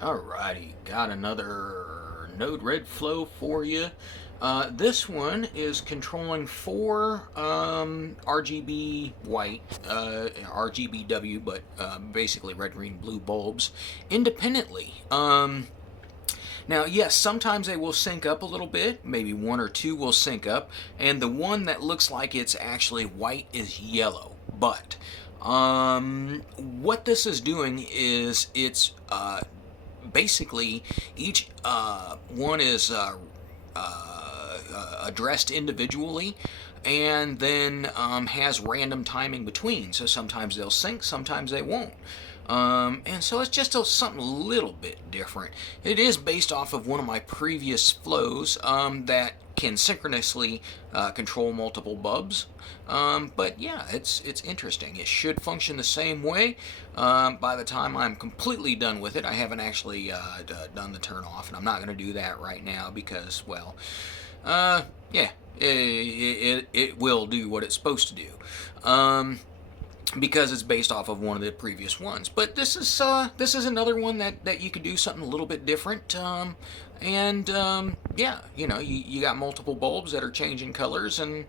Alrighty, got another NodeRED flow for you. This one is controlling four RGB white, RGBW, but basically red, green, blue bulbs independently. Now, yes, sometimes they will sync up a little bit. Maybe one or two will sync up, and the one that looks like it's actually white is yellow. But what this is doing is it's basically each one is addressed individually, and then has random timing between. So sometimes they'll sync, sometimes they won't. And so it's just something a little bit different. It is based off of one of my previous flows that can synchronously control multiple bulbs. But yeah, it's interesting. It should function the same way. By the time I'm completely done with it, I haven't actually done the turn off, and I'm not going to do that right now because, well, yeah, it will do what it's supposed to do. Because it's based off of one of the previous ones. But this is another one that you could do something a little bit different. Yeah, you got multiple bulbs that are changing colors, and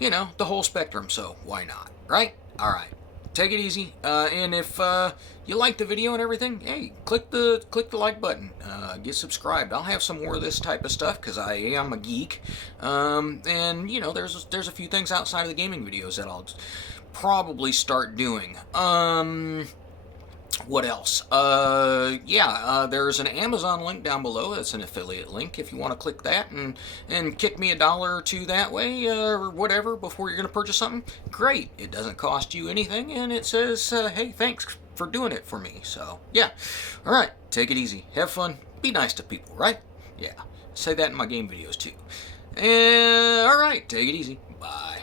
the whole spectrum. So why not, right? All right, take it easy. And if you like the video and everything, hey, click the like button. Get subscribed. I'll have some more of this type of stuff because I am a geek. And there's a few things outside of the gaming videos that I'll probably start doing. What else? There's an Amazon link down below. That's an affiliate link. If you want to click that and kick me $1 or $2 that way, or whatever, before you're going to purchase something, great. It doesn't cost you anything, and it says, hey, thanks for doing it for me. So, yeah. All right, take it easy. Have fun. Be nice to people, right? Yeah. Say that in my game videos, too. And, all right, take it easy. Bye.